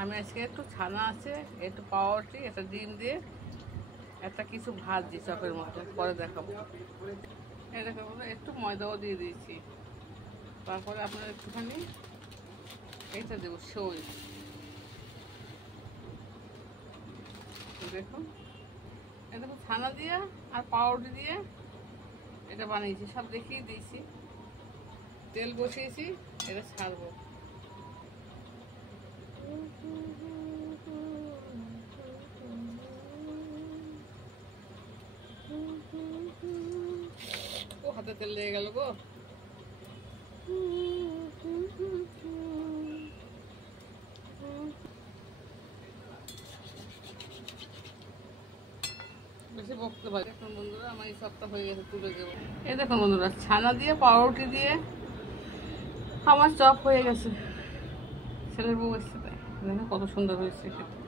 আমি আজকে একটু ছানা আছে, একটু পাউরুটি, একটা ডিম দিয়ে একটা কিছু ভাজছি চপের মতো, পরে দেখাবো। এই দেখো একটু ময়দাও দিয়ে দিয়েছি, তারপরে আপনার একটুখানি এইটা দেবো সই। দেখুন এই দেখুন ছানা দিয়ে আর পাউরুটি দিয়ে এটা বানিয়েছি, সব দেখিয়ে দিয়েছি। তেল বসিয়েছি, এটা ছাড়বো। ও হাতে তেল লেগে গেল গো। বেশি বকতে পারি। দেখুন বন্ধুরা আমার এই সবটা হয়ে গেছে, তুলে দেবো। এই দেখুন বন্ধুরা ছানা দিয়ে পাউরুটি দিয়ে আমার চপ হয়ে গেছে। ছেলের বউ এসছে তাই দেখুন কত সুন্দর হয়েছে খেতে।